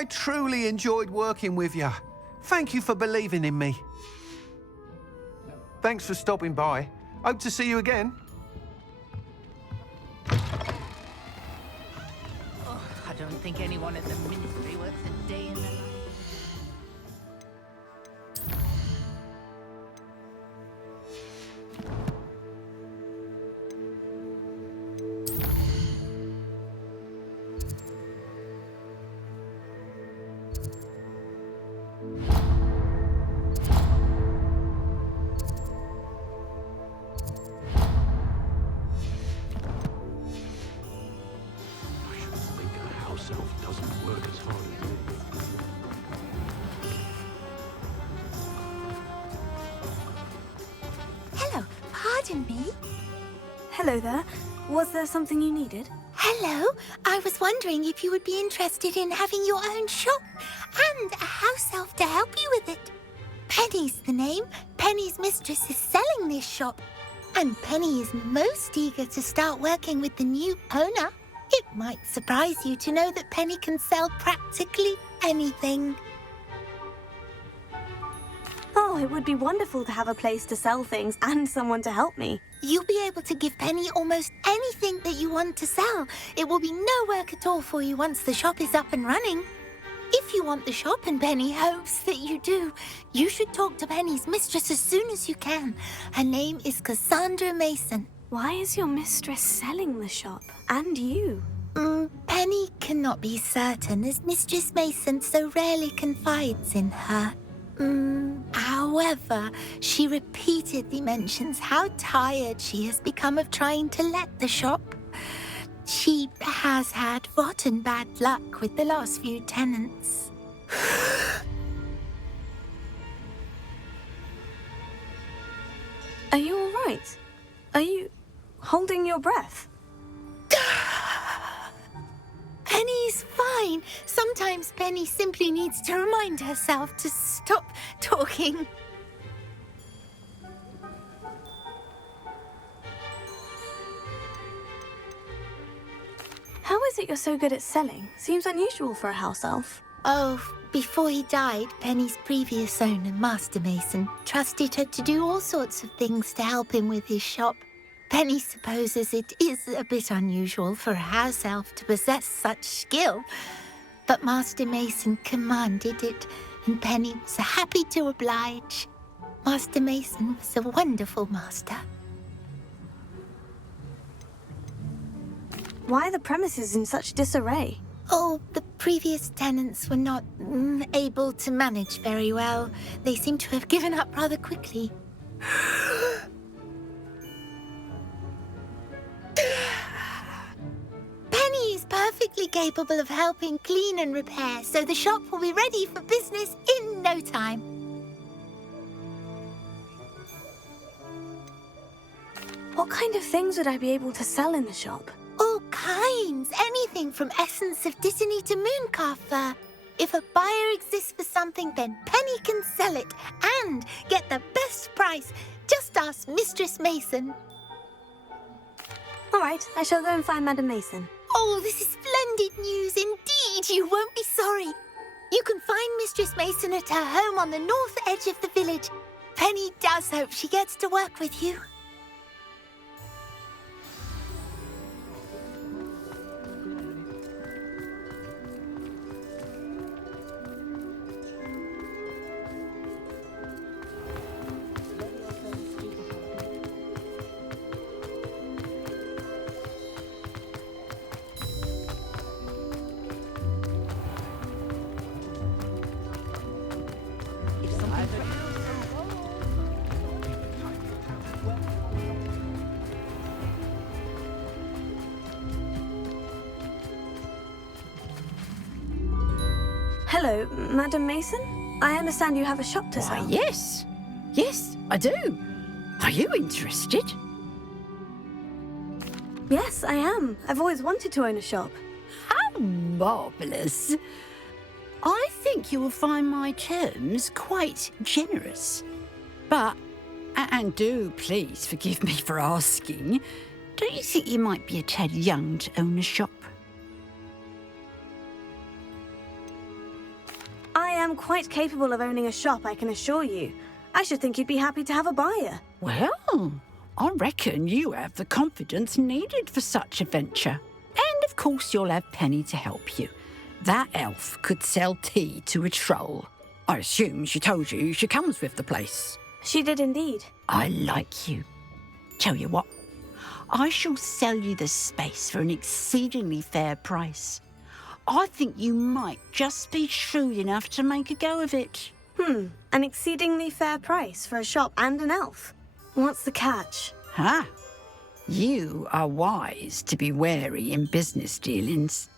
I truly enjoyed working with you. Thank you for believing in me. Thanks for stopping by. Hope to see you again. Oh, I don't think anyone at the Ministry works a day in their life. Hello, pardon me. Hello there. Was there something you needed? Hello, I was wondering if you would be interested in having your own shop and a house elf to help you with it. Penny's the name. Penny's mistress is selling this shop, and Penny is most eager to start working with the new owner. It might surprise you to know that Penny can sell practically anything. Oh, it would be wonderful to have a place to sell things and someone to help me. You'll be able to give Penny almost anything that you want to sell. It will be no work at all for you once the shop is up and running. If you want the shop, and Penny hopes that you do, you should talk to Penny's mistress as soon as you can. Her name is Cassandra Mason. Why is your mistress selling the shop? And you? Penny cannot be certain, as Mistress Mason so rarely confides in her. However, she repeatedly mentions how tired she has become of trying to let the shop. She has had rotten bad luck with the last few tenants. Are you all right? Are you holding your breath? Penny's fine. Sometimes Penny simply needs to remind herself to stop talking. How is it you're so good at selling? Seems unusual for a house elf. Oh, before he died, Penny's previous owner, Master Mason, trusted her to do all sorts of things to help him with his shop. Penny supposes it is a bit unusual for a house elf to possess such skill, but Master Mason commanded it, and Penny was happy to oblige. Master Mason was a wonderful master. Why are the premises in such disarray? Oh, the previous tenants were not able to manage very well. They seem to have given up rather quickly. Penny is perfectly capable of helping clean and repair, so the shop will be ready for business in no time. What kind of things would I be able to sell in the shop? All kinds. Anything from essence of Dittany to mooncalf fur. If a buyer exists for something, then Penny can sell it and get the best price. Just ask Mistress Mason. All right, I shall go and find Madam Mason. Oh, this is splendid news indeed. You won't be sorry. You can find Mistress Mason at her home on the north edge of the village. Penny does hope she gets to work with you. Hello, Madam Mason. I understand you have a shop to sell. Why, yes. Yes, I do. Are you interested? Yes, I am. I've always wanted to own a shop. How marvellous. I think you will find my terms quite generous. But, and do please forgive me for asking, don't you think you might be a tad young to own a shop? quite capable of owning a shop, I can assure you. I should think you'd be happy to have a buyer. Well, I reckon you have the confidence needed for such a venture. And of course you'll have Penny to help you. That elf could sell tea to a troll. I assume she told you she comes with the place. She did indeed. I like you. Tell you what, I shall sell you the space for an exceedingly fair price. I think you might just be shrewd enough to make a go of it. An exceedingly fair price for a shop and an elf. What's the catch? Huh? You are wise to be wary in business dealings.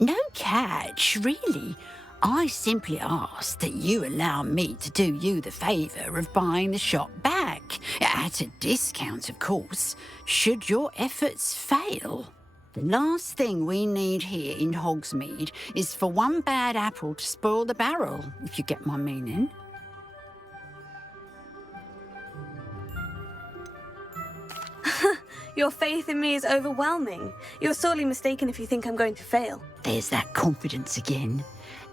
No catch, really. I simply ask that you allow me to do you the favour of buying the shop back, at a discount, of course, should your efforts fail. The last thing we need here in Hogsmeade is for one bad apple to spoil the barrel, if you get my meaning. Your faith in me is overwhelming. You're sorely mistaken if you think I'm going to fail. There's that confidence again.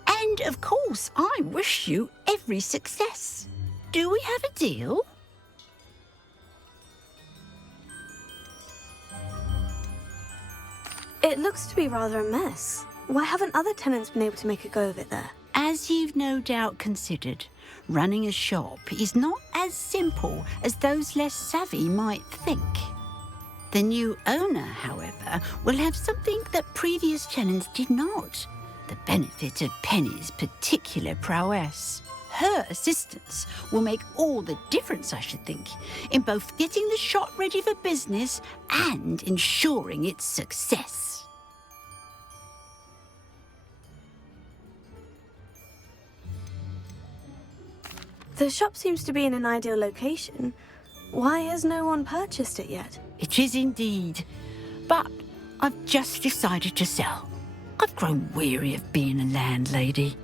And, of course, I wish you every success. Do we have a deal? It looks to be rather a mess. Why haven't other tenants been able to make a go of it there? As you've no doubt considered, running a shop is not as simple as those less savvy might think. The new owner, however, will have something that previous tenants did not. The benefit of Penny's particular prowess. Her assistance will make all the difference, I should think, in both getting the shop ready for business and ensuring its success. The shop seems to be in an ideal location. Why has no one purchased it yet? It is indeed, but I've just decided to sell. I've grown weary of being a landlady.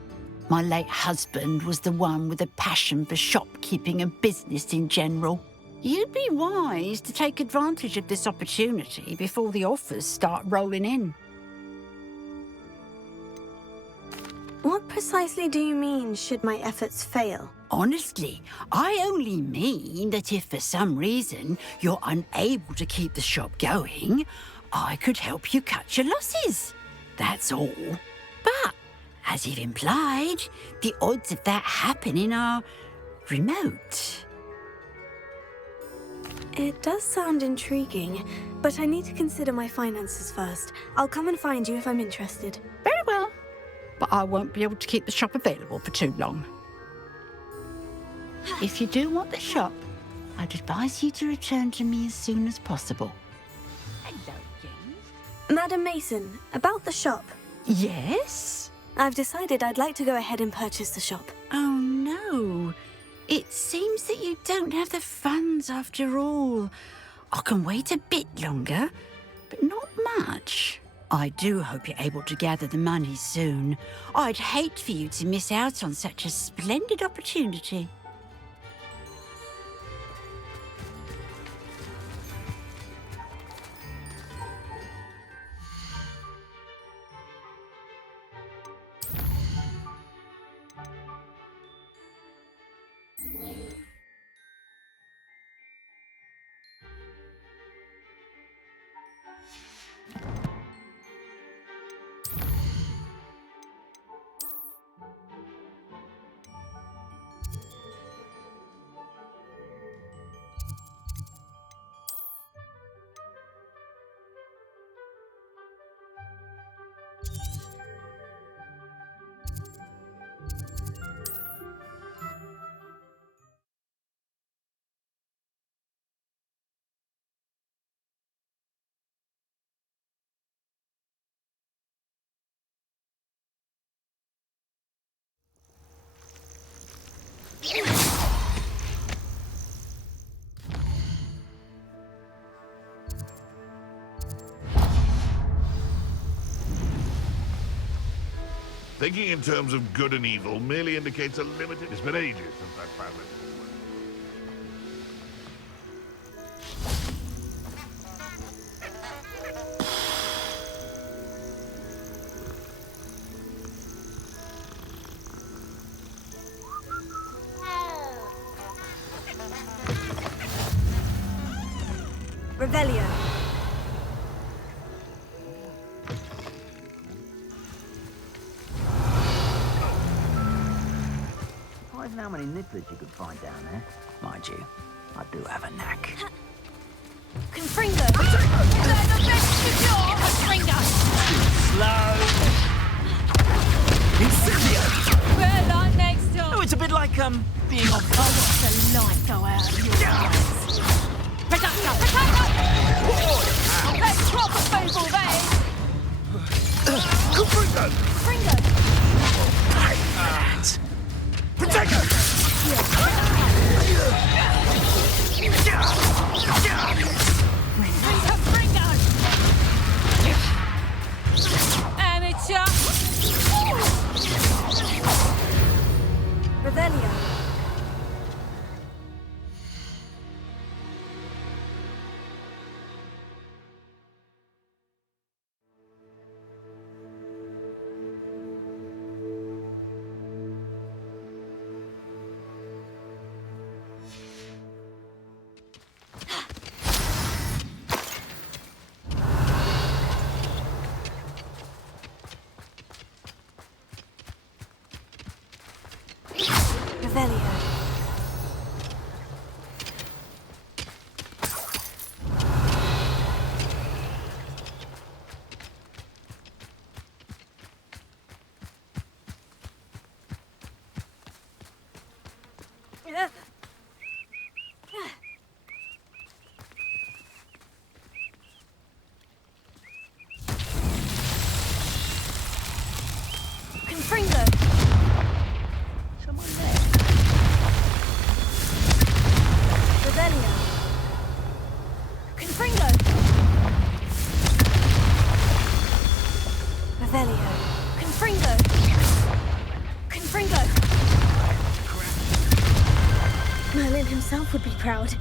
My late husband was the one with a passion for shopkeeping and business in general. You'd be wise to take advantage of this opportunity before the offers start rolling in. What precisely do you mean, should my efforts fail? Honestly, I only mean that if for some reason you're unable to keep the shop going, I could help you cut your losses. That's all. But, as you've implied, the odds of that happening are remote. It does sound intriguing, but I need to consider my finances first. I'll come and find you if I'm interested. Very well. But I won't be able to keep the shop available for too long. If you do want the shop, I'd advise you to return to me as soon as possible. Hello, James. Madam Mason, about the shop. Yes? I've decided I'd like to go ahead and purchase the shop. Oh, no. It seems that you don't have the funds after all. I can wait a bit longer, but not much. I do hope you're able to gather the money soon. I'd hate for you to miss out on such a splendid opportunity. Thinking in terms of good and evil merely indicates a limited... It's been ages since I found it. Revelio. Surprised how many nibblers you could find down there. Mind you, I do have a knack. Confringo. Red light next door. Oh, it's a bit like, being on I watch the light go out of your eyes. Protector! Protector! Let's drop a feeble then. Confringo! Confringo. Protector! Confringo! Amateur! Revelio. Revelio. Confringo. Someone there. Revelio. Confringo. Revelio. Confringo. Confringo. Merlin himself would be proud.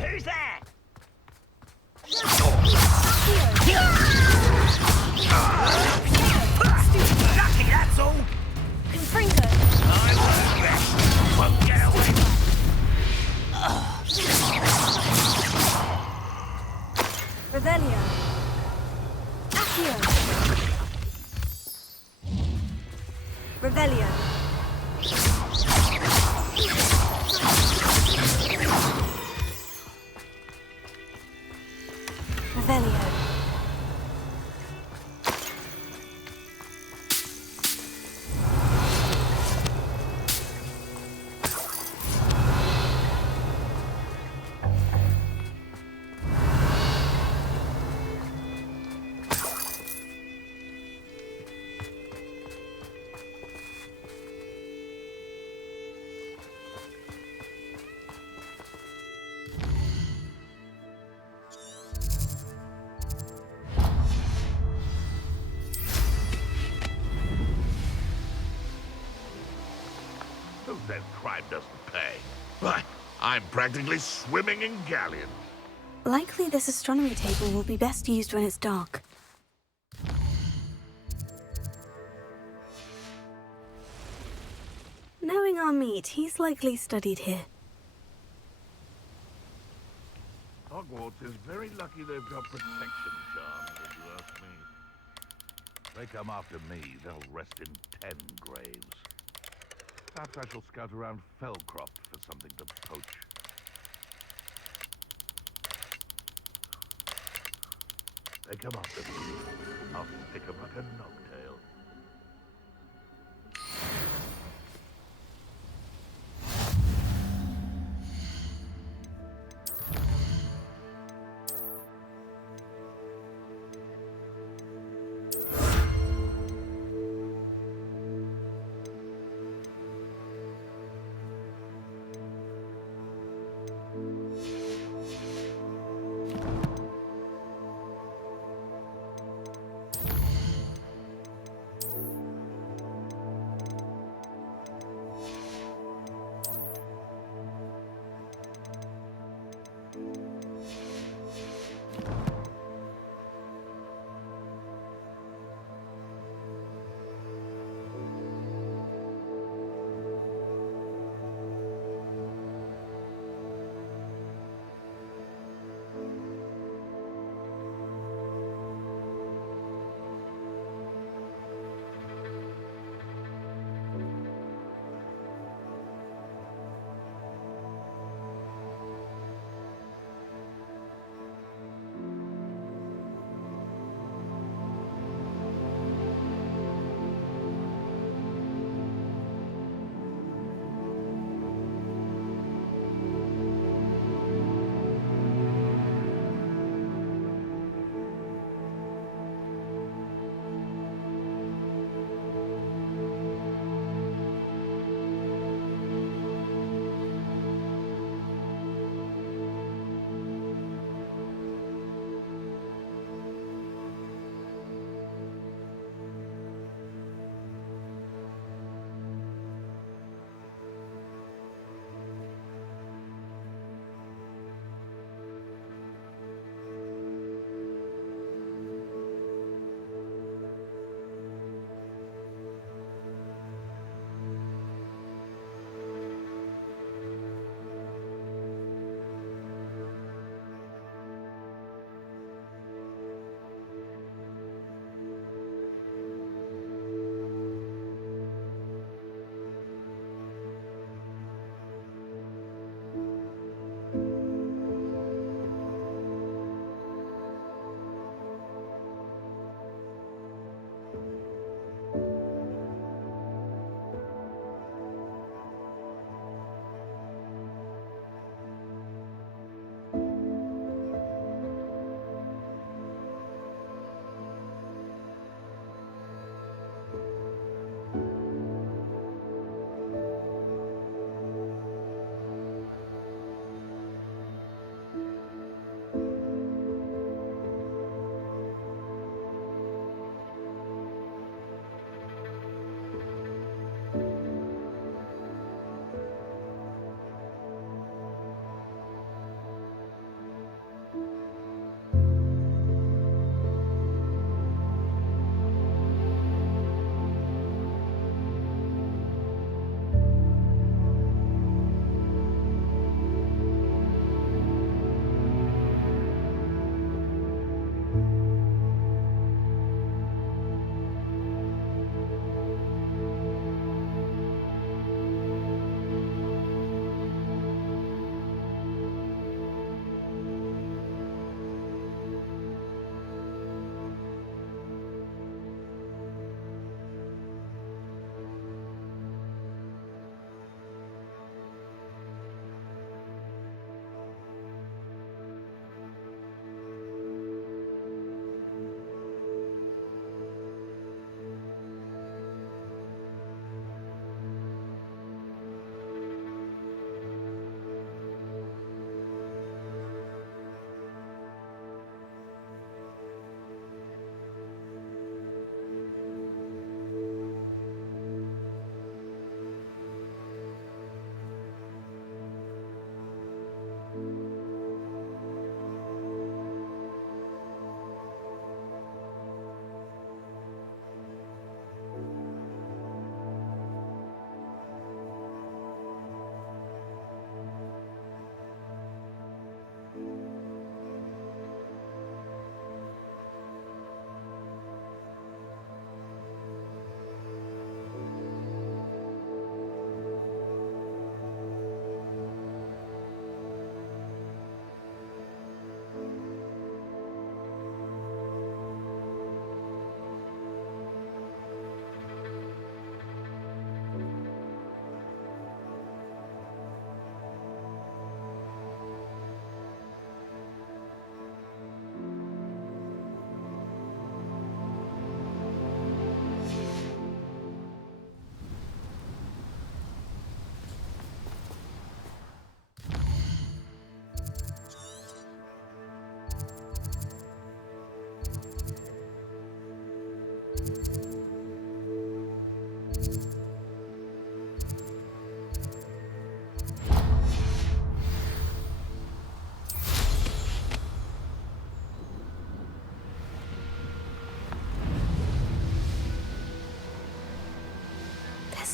Who's that? Lucky, that's all. Confringo. Won't get away. Revelio. Accio. Revelio. Revelio. Who says crime doesn't pay? Why, I'm practically swimming in galleons. Likely this astronomy table will be best used when it's dark. Knowing our meat, he's likely studied here. Hogwarts is very lucky they've got protection charms, if you ask me. If they come after me, they'll rest in 10 graves. Perhaps I shall scout around Fellcroft for something to poach. They come after me, I'll stick 'em like a knocktail.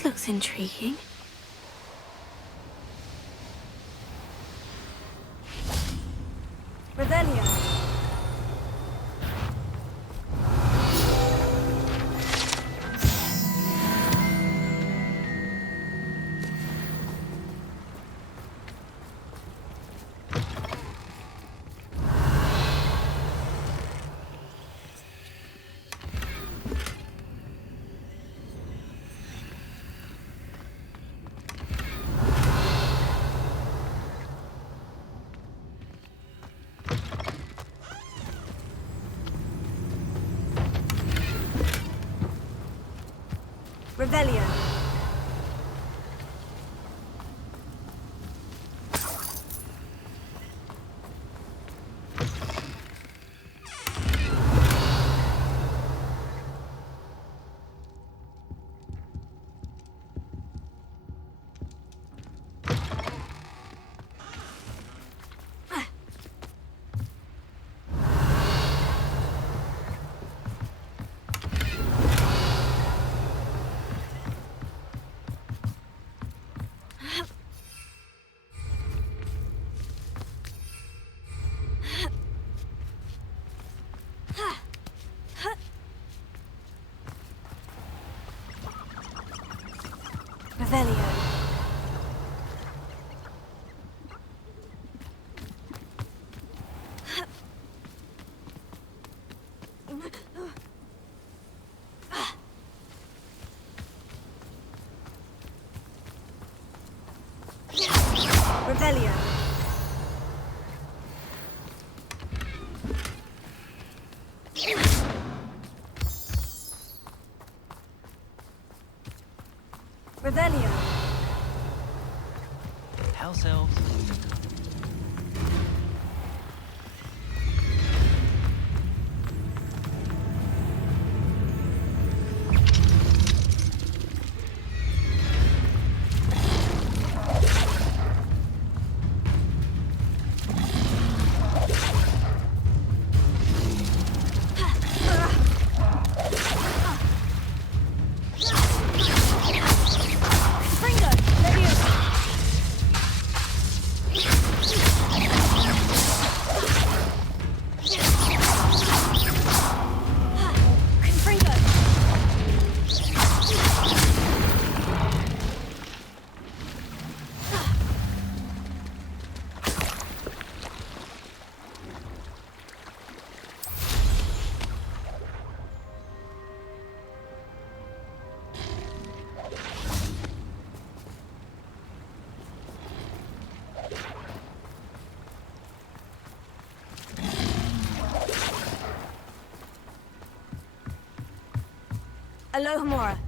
looks intriguing. Revelio. Revelio. Revelio. Revelio. Revelio. House elves. Alohomora.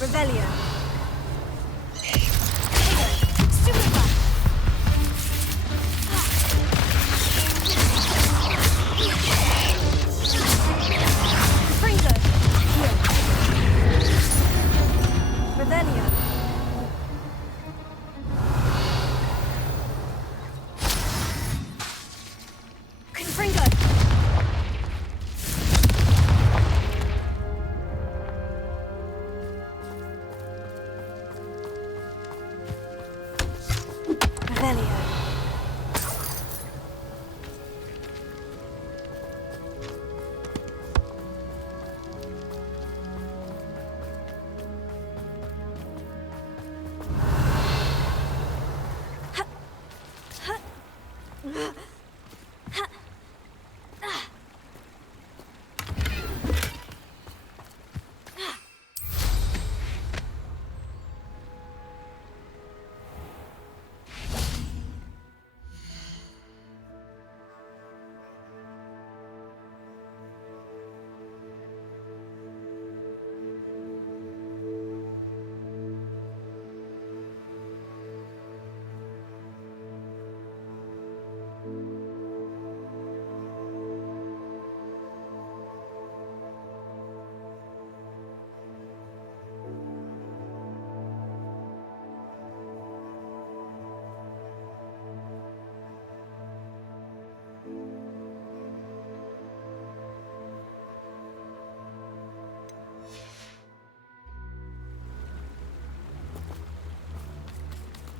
Revelio. Fringo. Here. Revelio. Confringo. Revelio.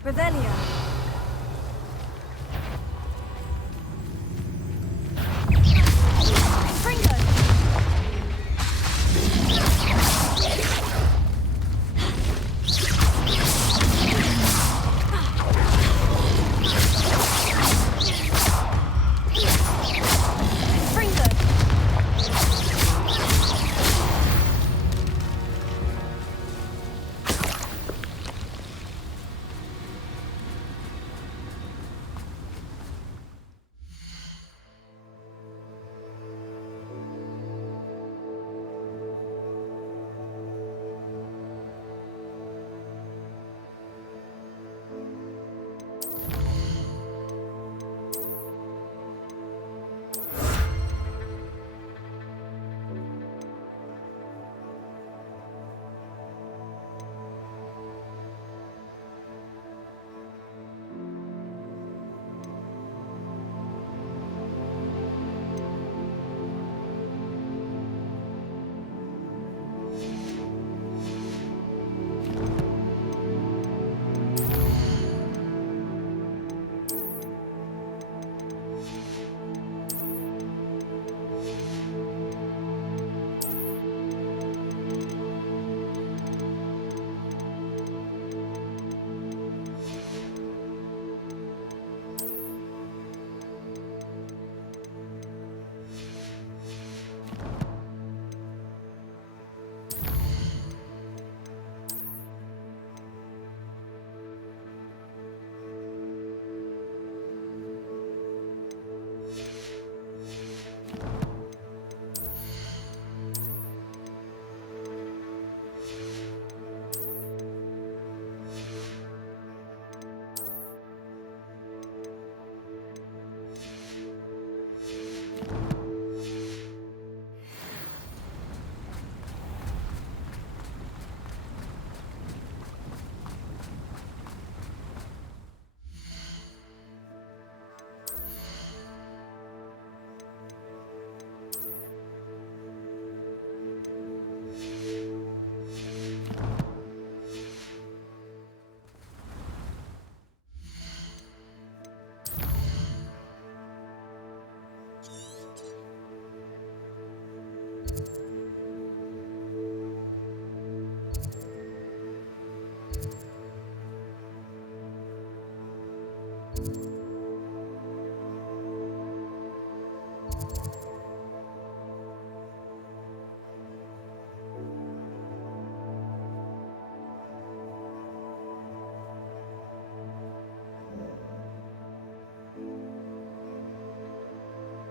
Revelio.